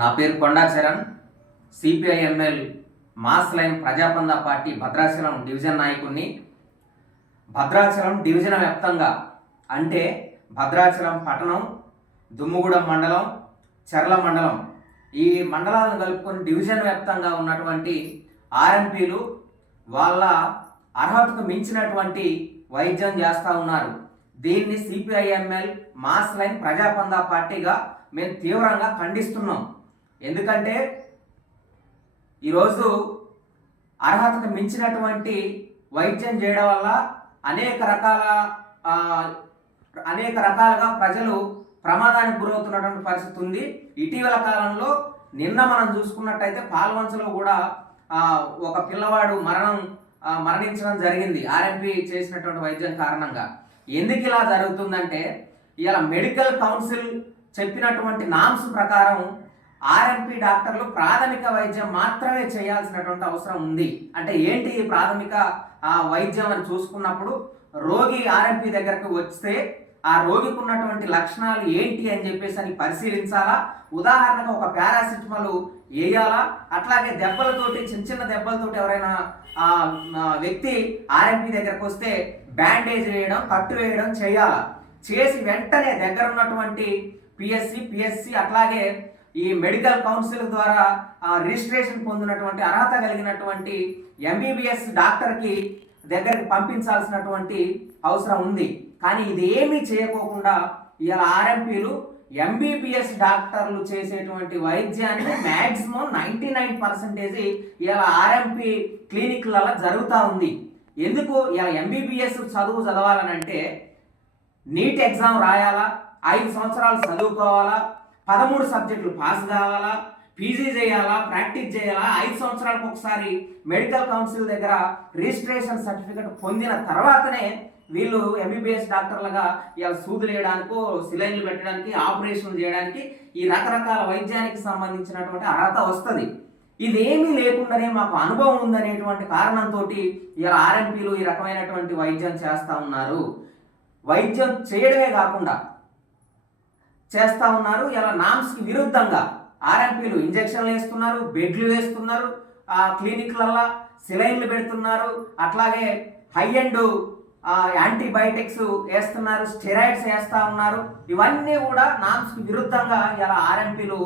నా పేరు కొండా Charan, CPIML mass line ప్రజాపంద party Bhadrachalam division నాయకుడిని. భద్రాచలం డివిజన్ వ్యాప్తంగా అంటే భద్రాచలం పట్టణం, దుమ్ముగూడెం మండలం, చెర్ల మండలం ఈ మండలాలను కలుపుకొని డివిజన్ వ్యాప్తంగా ఉన్నటువంటి ఆర్ఎంపీలు వాళ్ళ అర్హతకు మించినటువంటి వైద్యం చేస్తూ ఉన్నారు. దీన్ని సిపిఐఎంఎల్ మాస్ లైన్ ప్రజాపంద పార్టీగా మేము తీవ్రంగా ఖండిస్తున్నాం. ఎందుకంటే ఈరోజు అర్హతకు మించినటువంటి వైద్యం చేయడం వల్ల అనేక రకాలుగా ప్రజలు ప్రమాదానికి గురవుతున్నటువంటి పరిస్థితి ఉంది. ఇటీవల కాలంలో నిన్న మనం చూసుకున్నట్టయితే పాల్వంచలో కూడా ఒక పిల్లవాడు మరణించడం జరిగింది ఆర్ఎంపీ చేసినటువంటి వైద్యం కారణంగా. ఎందుకు ఇలా జరుగుతుందంటే ఇలా మెడికల్ కౌన్సిల్ చెప్పినటువంటి నామ్స్ ప్రకారం ఆర్ఎంపీ డాక్టర్లు ప్రాథమిక వైద్యం మాత్రమే చేయాల్సినటువంటి అవసరం ఉంది. అంటే ఏంటి ఈ ప్రాథమిక వైద్యం అని చూసుకున్నప్పుడు, రోగి ఆర్ఎంపీ దగ్గరకు వస్తే ఆ రోగికి ఉన్నటువంటి లక్షణాలు ఏంటి అని చెప్పేసి అని పరిశీలించాలా. ఉదాహరణకు ఒక పారాసిటమాల్ వేయాలా, అట్లాగే దెబ్బలతోటి చిన్న దెబ్బలతోటి ఎవరైనా వ్యక్తి ఆర్ఎంపీ దగ్గరకు వస్తే బ్యాండేజ్ వేయడం, కట్టు వేయడం చేయాలా. చేసి వెంటనే దగ్గర ఉన్నటువంటి పిఎస్సి అట్లాగే ఈ మెడికల్ కౌన్సిల్ ద్వారా రిజిస్ట్రేషన్ పొందినటువంటి అర్హత కలిగినటువంటి ఎంబీబీఎస్ డాక్టర్కి దగ్గరికి పంపించాల్సినటువంటి అవసరం ఉంది. కానీ ఇది ఏమీ చేయకోకుండా ఇలా ఆర్ఎంపీలు ఎంబీబీఎస్ డాక్టర్లు చేసేటువంటి వైద్యాన్ని మ్యాక్సిమం 99% ఇలా ఆర్ఎంపీ క్లినిక్లలో జరుగుతూ ఉంది. ఎందుకు ఇలా ఎంబీబీఎస్ చదవాలనంటే నీట్ ఎగ్జామ్ రాయాలా, 5 సంవత్సరాలు చదువుకోవాలా, 13 సబ్జెక్టులు పాస్ కావాలా, పీజీ చేయాలా, ప్రాక్టీస్ చేయాలా, 5 సంవత్సరాలకు ఒకసారి మెడికల్ కౌన్సిల్ దగ్గర రిజిస్ట్రేషన్ సర్టిఫికెట్ పొందిన తర్వాతనే వీళ్ళు ఎంబీబీఎస్ డాక్టర్లుగా ఇలా సూదులు వేయడానికో, సిలైన్లు పెట్టడానికి, ఆపరేషన్లు చేయడానికి ఈ రకరకాల వైద్యానికి సంబంధించినటువంటి అర్హత వస్తుంది. ఇదేమీ లేకుండానే మాకు అనుభవం ఉందనేటువంటి కారణంతో ఇలా ఆర్ఎంపీలు ఈ రకమైనటువంటి వైద్యం చేస్తూ ఉన్నారు. వైద్యం చేయడమే కాకుండా చేస్తూ ఉన్నారు. ఇలా నామ్స్కి విరుద్ధంగా ఆర్ఎంపీలు ఇంజక్షన్లు వేస్తున్నారు, బెడ్లు వేస్తున్నారు, క్లినిక్లల్లో సిలైన్లు పెడుతున్నారు, అట్లాగే హై అండ్ యాంటీబయాటిక్స్ వేస్తున్నారు, స్టెరాయిడ్స్ వేస్తూ ఉన్నారు. ఇవన్నీ కూడా నామ్స్కి విరుద్ధంగా ఇలా ఆర్ఎంపీలు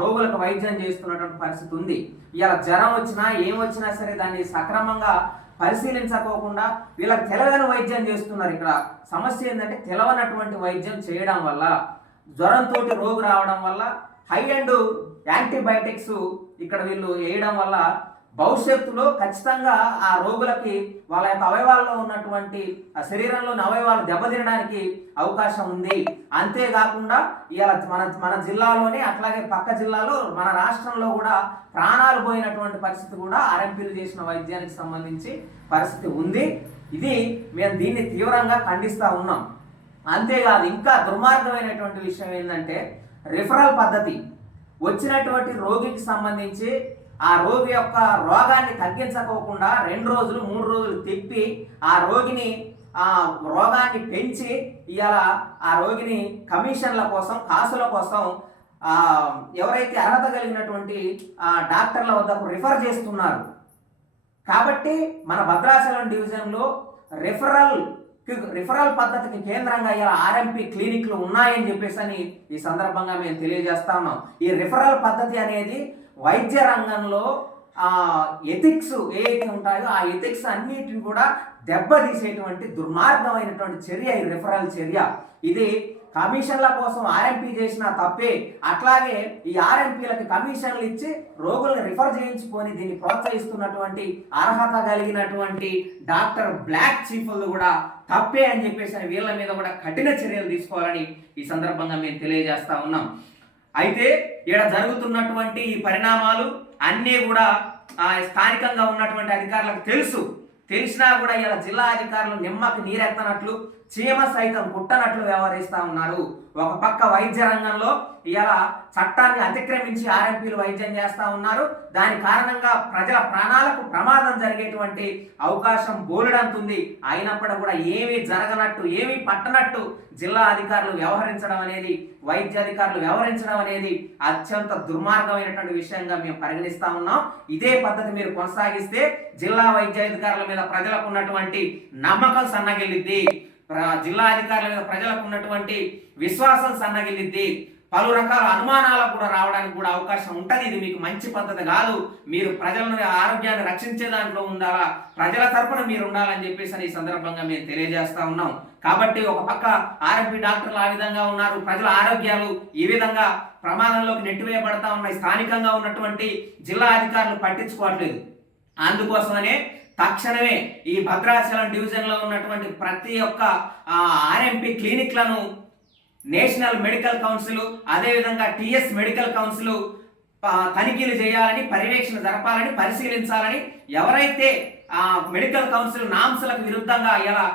రోగులకు వైద్యం చేస్తున్నటువంటి పరిస్థితి ఉంది. ఇలా జ్వరం వచ్చినా ఏమొచ్చినా సరే దాన్ని సక్రమంగా పరిశీలించకోకుండా వీళ్ళకి తెలవని వైద్యం చేస్తున్నారు. ఇక్కడ సమస్య ఏంటంటే తెలవనటువంటి వైద్యం చేయడం వల్ల, జ్వరంతో రోగు రావడం వల్ల, హై అండ్ యాంటీబయాటిక్స్ ఇక్కడ వీళ్ళు వేయడం వల్ల భవిష్యత్తులో ఖచ్చితంగా ఆ రోగులకి వాళ్ళ యొక్క అవయవాల్లో ఉన్నటువంటి ఆ శరీరంలోని అవయవాలు దెబ్బతినడానికి అవకాశం ఉంది. అంతేకాకుండా ఇలా మన జిల్లాలోనే అట్లాగే పక్క జిల్లాలో మన రాష్ట్రంలో కూడా ప్రాణాలు పోయినటువంటి పరిస్థితి కూడా ఆర్ఎంపీలు చేసిన వైద్యానికి సంబంధించి పరిస్థితి ఉంది. మేము దీన్ని తీవ్రంగా ఖండిస్తూ ఉన్నాం. అంతేకాదు, ఇంకా దుర్మార్గమైనటువంటి విషయం ఏంటంటే రిఫరల్ పద్ధతి. వచ్చినటువంటి రోగికి సంబంధించి ఆ రోగి యొక్క రోగాన్ని తగ్గించకోకుండా 2 రోజులు 3 రోజులు తిప్పి ఆ రోగాన్ని పెంచి ఇలా ఆ రోగిని కమిషన్ల కోసం, కాసుల కోసం ఎవరైతే అర్హత కలిగినటువంటి డాక్టర్ల వద్దకు రిఫర్ చేస్తున్నారు. కాబట్టి మన భద్రాచలం డివిజన్లో రిఫరల్ పద్ధతికి కేంద్రంగా ఇలా ఆర్ఎంపీ క్లినిక్లు ఉన్నాయని చెప్పేసి ఈ సందర్భంగా మేము తెలియజేస్తా ఉన్నాం. ఈ రిఫరల్ పద్ధతి అనేది వైద్య రంగంలో ఎథిక్స్ ఏవైతే ఉంటాయో ఆ ఎథిక్స్ అన్నిటిని కూడా దెబ్బతీసేటువంటి దుర్మార్గమైనటువంటి చర్య ఈ రిఫరల్ చర్య. ఇది కమిషన్ల కోసం ఆర్ఎంపీ చేసిన తప్పే. అట్లాగే ఈ ఆర్ఎంపీలకి కమిషన్లు ఇచ్చి రోగులను రిఫర్ చేయించుకొని దీన్ని ప్రోత్సహిస్తున్నటువంటి అర్హత కలిగినటువంటి డాక్టర్ బ్లాక్ చీఫ్లు కూడా తప్పే అని చెప్పేసి వీళ్ళ మీద కూడా కఠిన చర్యలు తీసుకోవాలని ఈ సందర్భంగా మేము తెలియజేస్తా ఉన్నాం. అయితే ఇక్కడ జరుగుతున్నటువంటి ఈ పరిణామాలు అన్నీ కూడా స్థానికంగా ఉన్నటువంటి అధికారులకు తెలిసినా కూడా ఇలా జిల్లా అధికారులు నిమ్మకి నీరెత్తనట్లు చీమ సైతం కుట్టనట్లు వ్యవహరిస్తూ ఉన్నారు. ఒక పక్క వైద్య రంగంలో ఇలా చట్టాన్ని అతిక్రమించి ఆర్ఎంపీలు వైద్యం చేస్తూ ఉన్నారు. దాని కారణంగా ప్రజల ప్రాణాలకు ప్రమాదం జరిగేటువంటి అవకాశం బోలెడంతుంది. అయినప్పటికీ కూడా ఏమీ జరగనట్టు, ఏమీ పట్టనట్టు జిల్లా అధికారులు వ్యవహరించడం అనేది, వైద్య అధికారులు వ్యవహరించడం అనేది అత్యంత దుర్మార్గమైనటువంటి విషయంగా మేము పరిగణిస్తా ఉన్నాం. ఇదే పద్ధతి మీరు కొనసాగిస్తే జిల్లా వైద్య అధికారుల మీద ప్రజలకు ఉన్నటువంటి నమ్మకం సన్నగిల్లిద్ది, జిల్లా అధికారుల మీద ప్రజలకు ఉన్నటువంటి విశ్వాసం సన్నగిల్లిద్ది, పలు రకాల అనుమానాలకు కూడా రావడానికి కూడా అవకాశం ఉంటుంది. ఇది మీకు మంచి పద్ధతి కాదు. మీరు ప్రజలను ఆరోగ్యాన్ని రక్షించే దాంట్లో ఉండాలా, ప్రజల తరపున మీరు ఉండాలని చెప్పేసి ఈ సందర్భంగా మేము తెలియజేస్తా ఉన్నాం. కాబట్టి ఒక పక్క ఆర్ఎంపీ డాక్టర్లు ఆ విధంగా ఉన్నారు, ప్రజల ఆరోగ్యాలు ఈ విధంగా ప్రమాదంలోకి నెట్టివేయబడతా ఉన్నాయి. స్థానికంగా ఉన్నటువంటి జిల్లా అధికారులు పట్టించుకోవట్లేదు. అందుకోసమనే తక్షణమే ఈ భద్రాచలం డివిజన్లో ఉన్నటువంటి ప్రతి ఒక్క ఆర్ఎంపీ క్లినిక్లను నేషనల్ మెడికల్ కౌన్సిల్, అదేవిధంగా టిఎస్ మెడికల్ కౌన్సిల్ తనిఖీలు చేయాలని, పర్యవేక్షణ జరపాలని, పరిశీలించాలని, ఎవరైతే మెడికల్ కౌన్సిల్ నామ్స్లకు విరుద్ధంగా ఇలా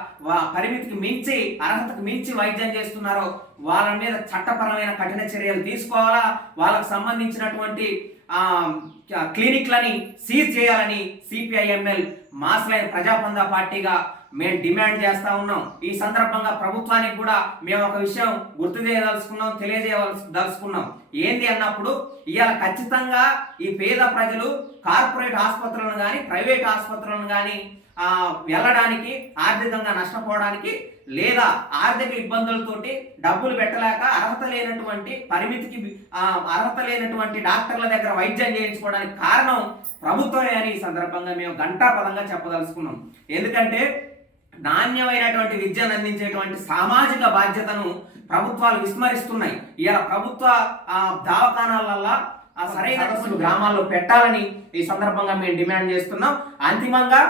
పరిమితికి మించి, అర్హతకు మించి వైద్యం చేస్తున్నారో వాళ్ళ మీద చట్టపరమైన కఠిన చర్యలు తీసుకోవాలా, వాళ్ళకు సంబంధించినటువంటి క్లినిక్లని సీజ్ చేయాలని సిపిఐఎంఎల్ మాస్ లైన్ ప్రజాపందా పార్టీగా మేము డిమాండ్ చేస్తా ఉన్నాం. ఈ సందర్భంగా ప్రభుత్వానికి కూడా మేము ఒక విషయం గుర్తు చేయదలుచుకున్నాం, తెలియజేయదలుచుకున్నాం. ఏంది అన్నప్పుడు ఇవాళ ఖచ్చితంగా ఈ పేద ప్రజలు కార్పొరేట్ ఆసుపత్రులను కానీ, ప్రైవేట్ ఆసుపత్రులను కానీ వెళ్ళడానికి, ఆర్థికంగా నష్టపోవడానికి, లేదా ఆర్థిక ఇబ్బందులతోటి డబ్బులు పెట్టలేక అర్హత లేనటువంటి డాక్టర్ల దగ్గర వైద్యం చేయించుకోవడానికి కారణం ప్రభుత్వమే అని ఈ సందర్భంగా మేము ఘంటాపదంగా చెప్పదలుచుకున్నాం. ఎందుకంటే నాణ్యమైనటువంటి విద్యను అందించేటువంటి సామాజిక బాధ్యతను ప్రభుత్వాలు విస్మరిస్తున్నాయి. ఇలా ప్రభుత్వ దవాఖానాలల్లో సరైన గ్రామాల్లో పెట్టాలని ఈ సందర్భంగా మేము డిమాండ్ చేస్తున్నాం. అంతిమంగా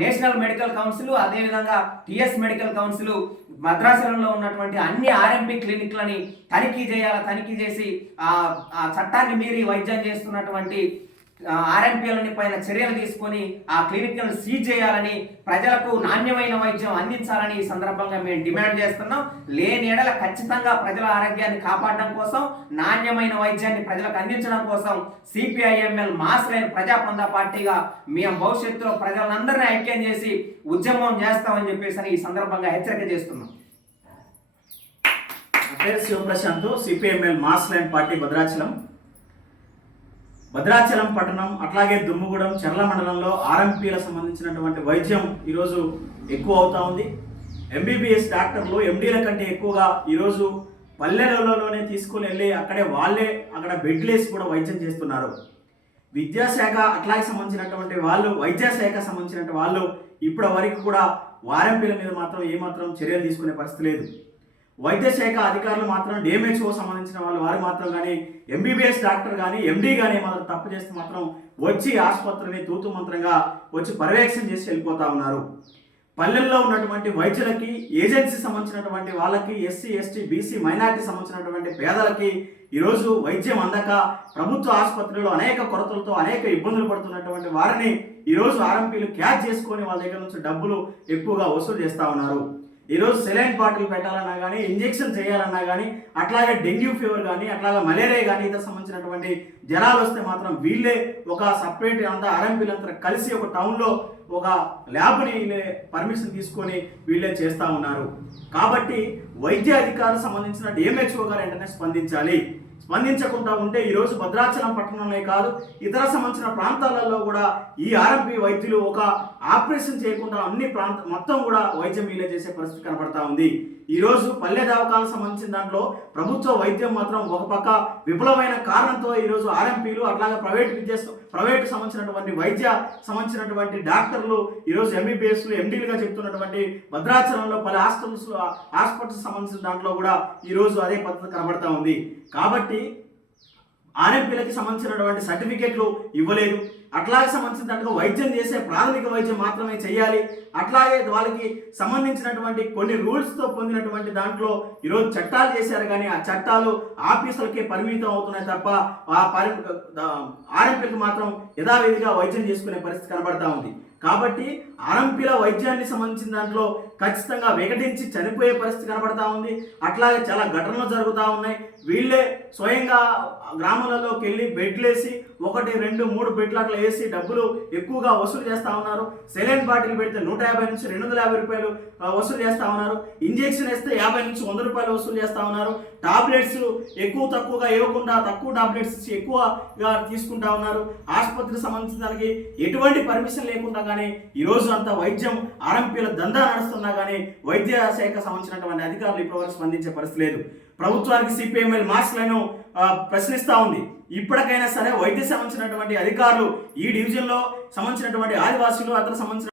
నేషనల్ మెడికల్ కౌన్సిల్, అదేవిధంగా టిఎస్ మెడికల్ కౌన్సిల్ భద్రాచలంలో ఉన్నటువంటి అన్ని ఆర్ఎంపీ క్లినిక్లని తనిఖీ చేసి చట్టాన్ని మీరి వైద్యం చేస్తున్నటువంటి ఆర్ఎంపీలని పైన చర్యలు తీసుకొని ఆ క్లినిక్లను సీజ్ చేయాలని, ప్రజలకు నాణ్యమైన వైద్యం అందించాలని ఈ సందర్భంగా మేము డిమాండ్ చేస్తున్నాం. లేని ఎడల ఖచ్చితంగా ప్రజల ఆరోగ్యాన్ని కాపాడడం కోసం, నాణ్యమైన వైద్యాన్ని ప్రజలకు అందించడం కోసం సిపిఐఎంఎల్ మాస్ లైన్ ప్రజాపందా పార్టీగా మేము భవిష్యత్తులో ప్రజలందరినీ ఐక్యం చేసి ఉద్యమం చేస్తామని చెప్పేసి ఈ సందర్భంగా హెచ్చరిక చేస్తున్నాం. Shivaprashanth, CPIML mass line party Bhadrachalam పట్టణం, అట్లాగే దుమ్ముగూడెం, చర్ల మండలంలో ఆర్ఎంపీలకు సంబంధించినటువంటి వైద్యం ఈరోజు ఎక్కువ అవుతా ఉంది. ఎంబీబీఎస్ డాక్టర్లు ఎండీల కంటే ఎక్కువగా ఈరోజు పల్లెలలోనే తీసుకుని వెళ్ళి అక్కడ బెడ్లేసి కూడా వైద్యం చేస్తున్నారు. విద్యాశాఖ అట్లాగే సంబంధించినటువంటి వాళ్ళు, వైద్యశాఖ సంబంధించినటువంటి వాళ్ళు ఇప్పటి వరకు కూడా ఆర్ఎంపీల మీద మాత్రం ఏమాత్రం చర్యలు తీసుకునే పరిస్థితి లేదు. వైద్య శాఖ అధికారులు మాత్రం డిఎంహెచ్ఓ సంబంధించిన వారు మాత్రం కానీ, ఎంబీబీఎస్ డాక్టర్ కానీ, ఎండీ కానీ మాత్రం తప్పు చేస్తే మాత్రం వచ్చి ఆసుపత్రిని తూతు మంత్రంగా వచ్చి పర్యవేక్షణ చేసి వెళ్ళిపోతా ఉన్నారు. పల్లెల్లో ఉన్నటువంటి వైద్యులకి, ఏజెన్సీ సంబంధించినటువంటి వాళ్ళకి, ఎస్సీ ఎస్టీ బీసీ మైనారిటీ సంబంధించినటువంటి పేదలకి ఈరోజు వైద్యం అందక ప్రభుత్వ ఆసుపత్రిలో అనేక కొరతలతో అనేక ఇబ్బందులు పడుతున్నటువంటి వారిని ఈరోజు ఆర్ఎంపీలు క్యాచ్ చేసుకొని వాళ్ళ దగ్గర నుంచి డబ్బులు ఎక్కువగా వసూలు చేస్తూ ఉన్నారు. ఈరోజు సెలైన్ బాటిల్ పెట్టాలన్నా కానీ, ఇంజెక్షన్ చేయాలన్నా కానీ, అట్లాగే డెంగ్యూ ఫీవర్ కానీ, అట్లాగే మలేరియా కానీ, ఇతర సంబంధించినటువంటి జ్వరాలు వస్తే మాత్రం వీళ్ళే ఒక సపరేట్ అంతా ఆర్ఎంపీలంతా కలిసి ఒక టౌన్లో ఒక ల్యాబ్ని పర్మిషన్ తీసుకొని వీళ్ళే చేస్తూ ఉన్నారు. కాబట్టి వైద్య అధికారులకు సంబంధించిన డిఎంహెచ్ఓ గారు వెంటనే స్పందించకుండా ఉంటే ఈరోజు భద్రాచలం పట్టణంలో కాదు, ఇతర సంబంధించిన ప్రాంతాలలో కూడా ఈ ఆర్ఎంపీ వైద్యులు ఒక ఆపరేషన్ చేయకుండా అన్ని మొత్తం కూడా వైద్యం వీళ్ళే చేసే పరిస్థితి కనబడతా ఉంది. ఈరోజు పల్లె దవాఖానాలకు సంబంధించిన దాంట్లో ప్రభుత్వ వైద్యం మాత్రం ఒక పక్క విఫలమైన కారణంతో ఈరోజు ఆర్ఎంపీలు, అట్లాగే ప్రైవేట్ సంబంధించినటువంటి వైద్య సంబంధించినటువంటి డాక్టర్లు ఈరోజు ఎంబీబీఎస్లు, ఎండీలుగా చెప్తున్నటువంటి భద్రాచలంలో పలు హాస్పిటల్స్ సంబంధించిన దాంట్లో కూడా ఈరోజు అదే పద్ధతి కనబడతా ఉంది. కాబట్టి ఆర్ఎంపీలకి సంబంధించినటువంటి సర్టిఫికేట్లు ఇవ్వలేదు. అట్లాగే సంబంధించిన దాంట్లో వైద్యం చేసే ప్రాథమిక వైద్యం మాత్రమే చేయాలి. అట్లాగే వాళ్ళకి సంబంధించినటువంటి కొన్ని రూల్స్తో పొందినటువంటి దాంట్లో ఈరోజు చట్టాలు చేశారు, కానీ ఆ చట్టాలు ఆఫీసులకే పరిమితం అవుతున్నాయి తప్ప ఆర్ఎంపీలకు మాత్రం యథావిధిగా వైద్యం చేసుకునే పరిస్థితి కనబడతా ఉంది. కాబట్టి ఆర్ఎంపీల వైద్యాన్ని సంబంధించిన దాంట్లో ఖచ్చితంగా వికటించి చనిపోయే పరిస్థితి కనబడతా ఉంది. అట్లాగే చాలా ఘటనలు జరుగుతూ ఉన్నాయి. వీళ్ళే స్వయంగా గ్రామాలలోకి వెళ్ళి బెడ్లు వేసి 1, 2, 3 బెడ్లు అట్లా వేసి డబ్బులు ఎక్కువగా వసూలు చేస్తూ ఉన్నారు. సెలైన్ బాటిల్ పెడితే 150 నుంచి 250 రూపాయలు వసూలు చేస్తూ ఉన్నారు. ఇంజెక్షన్ వేస్తే 50 నుంచి 100 రూపాయలు వసూలు చేస్తూ ఉన్నారు. టాబ్లెట్స్ తక్కువగా ఇవ్వకుండా తక్కువ టాబ్లెట్స్ ఇచ్చి ఎక్కువగా తీసుకుంటా ఉన్నారు. ఆసుపత్రికి సంబంధించిన దానికి ఎటువంటి పర్మిషన్ లేకుండా కానీ ఈరోజు అంత వైద్యం ఆర్ఎంపీల దందా నడుస్తున్నా కానీ వైద్య శాఖ సంబంధించినటువంటి అధికారులు ఇప్పటివరకు స్పందించే పరిస్థితి లేదు. ప్రభుత్వానికి సిపిఎంఎల్ మార్క్స్లను ప్రశ్నిస్తూ ఉంది. ఇప్పటికైనా సరే వైద్య సంబంధించినటువంటి అధికారులు ఈ డివిజన్లో సంబంధించినటువంటి ఆదివాసులు అతను సంబంధించిన